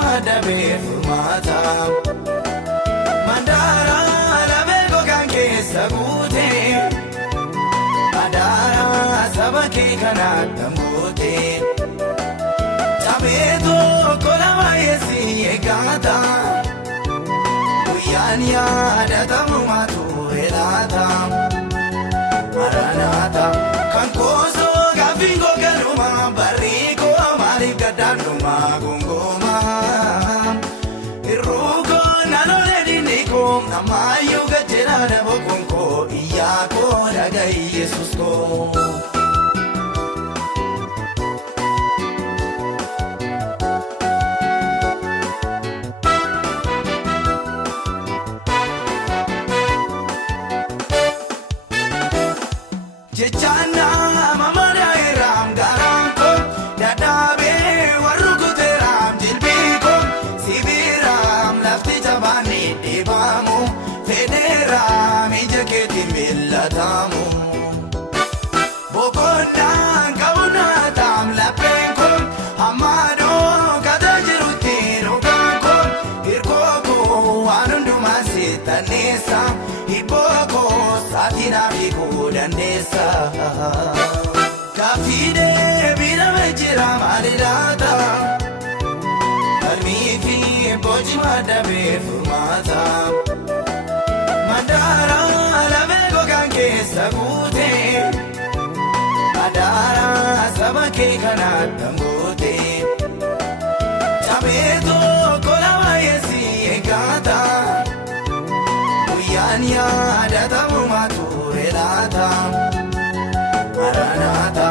Dabe furmaata Mandara lamee gogaan keessa guute Madaara saba kee kanaatti goote Cabee tokko lama yeesi eeggata Guyyaan yaadatamu maatu helaata Maranaata kan koosoo gaaffii gogaluma barrii koo maaliif gaddaanuma gongooma Namayu gajera dabo konko iyako dagai Yesus ko Jechana mamada iram garanko dadabe warukuteram jilbiko sibiram lafti jabani debamu Federa mijaketi millatamu Bokondan kabunatam lapenko Amado katajiruti nukanko Irkoko anundumasi tanesa Iboko satina fiku dandesa Kafide bina mejira malidata Kalmifi bojima dabe furmata Mandara lamee gogaan keessa guute Madaara saba kee kanaatti goote Cabee tokko lama yeesi eeggata Guyyaan yaadatamu maatu helaata Maranaata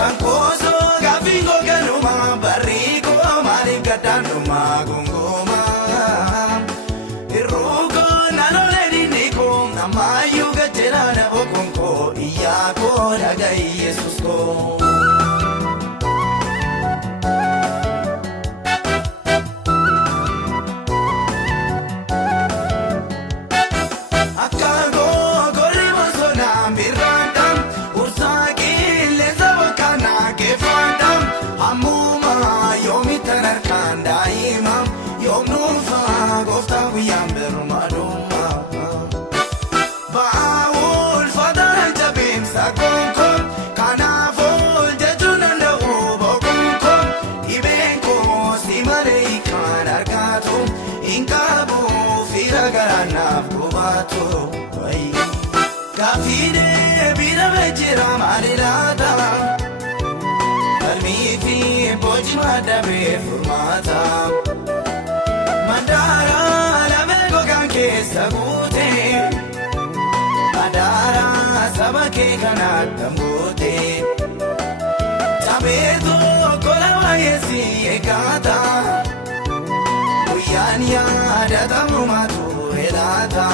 kan koosoo gaaffii gogaluma barrii koo maaliif gaddaanuma gongooma Namayu gajera dabo konko iyako dagai Yesus ko Akago gori masona mirandam ursagi leza wakana kefandam Amuma yomi tanarkan daimam yom nufa gofta wiyam bermadum Kafide bina mejira malilata Kalmifi bojima dabe furmata Mandara lamee gogaan keessa guute Madaara saba kee kanaatti goote Cabee tokko lama yeesi eeggata Guyyaan yaadatamu maatu helaata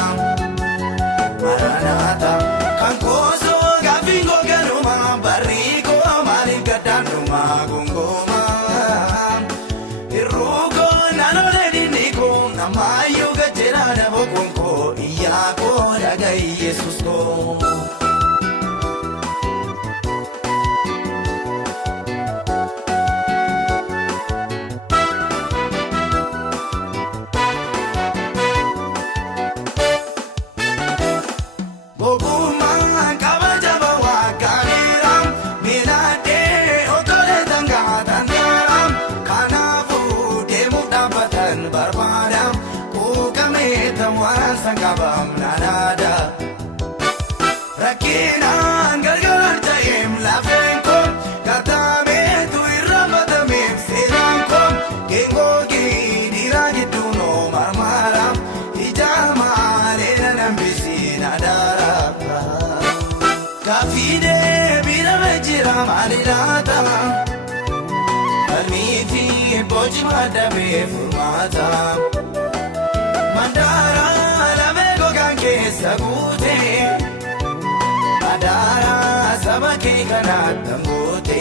Maranaata kan koosoo gaaffii gogaluma barrii koo maaliif gaddaanuma gongooma Irruuko naannolee dinniko namayu gajera dabo konko iyako dagai Yesus ko Sangabam nanada Rakinaan gargaar ta'eem lafeenko Katame tu irrafatamem seeranko Gengoogi dhiiraa gidduunoo marmaram Ijaamaa nambisiin adaara Kafide bina mejira maalidhaata Kalmifi bojima dabe furmaata Mandara lamee gogaan keessa guute Madaara saba kee kanaatti goote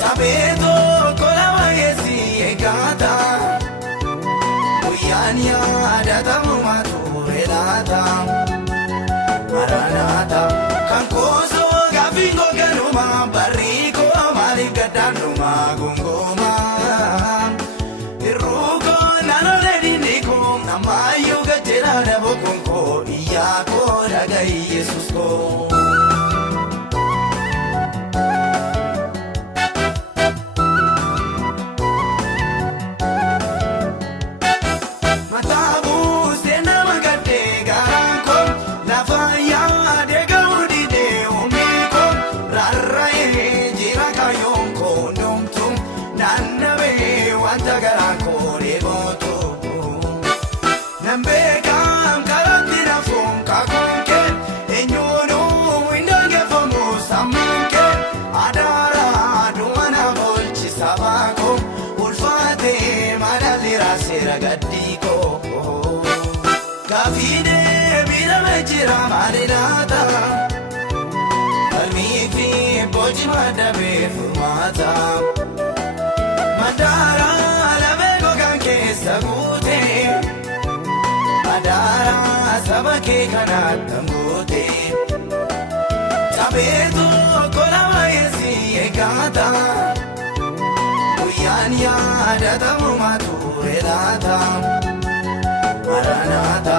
Cabee tokko lama yeesi eeggata Guyyaan yaadatamu maatu helaata Maranaata kan koosoo gaaffii gogaluma barrii koo maaliif gaddaanuma gongooma Gaaffiidhee miidhama jira maali laata? Falmii fi boci maddabee furmaata. Mandaara lamee gogaan keessa guute, Madaara saba kee kanaatti goote. Tabeetu kola wayeesi eegata, guyyaan yaadatamu maatu elaata. Maranatha.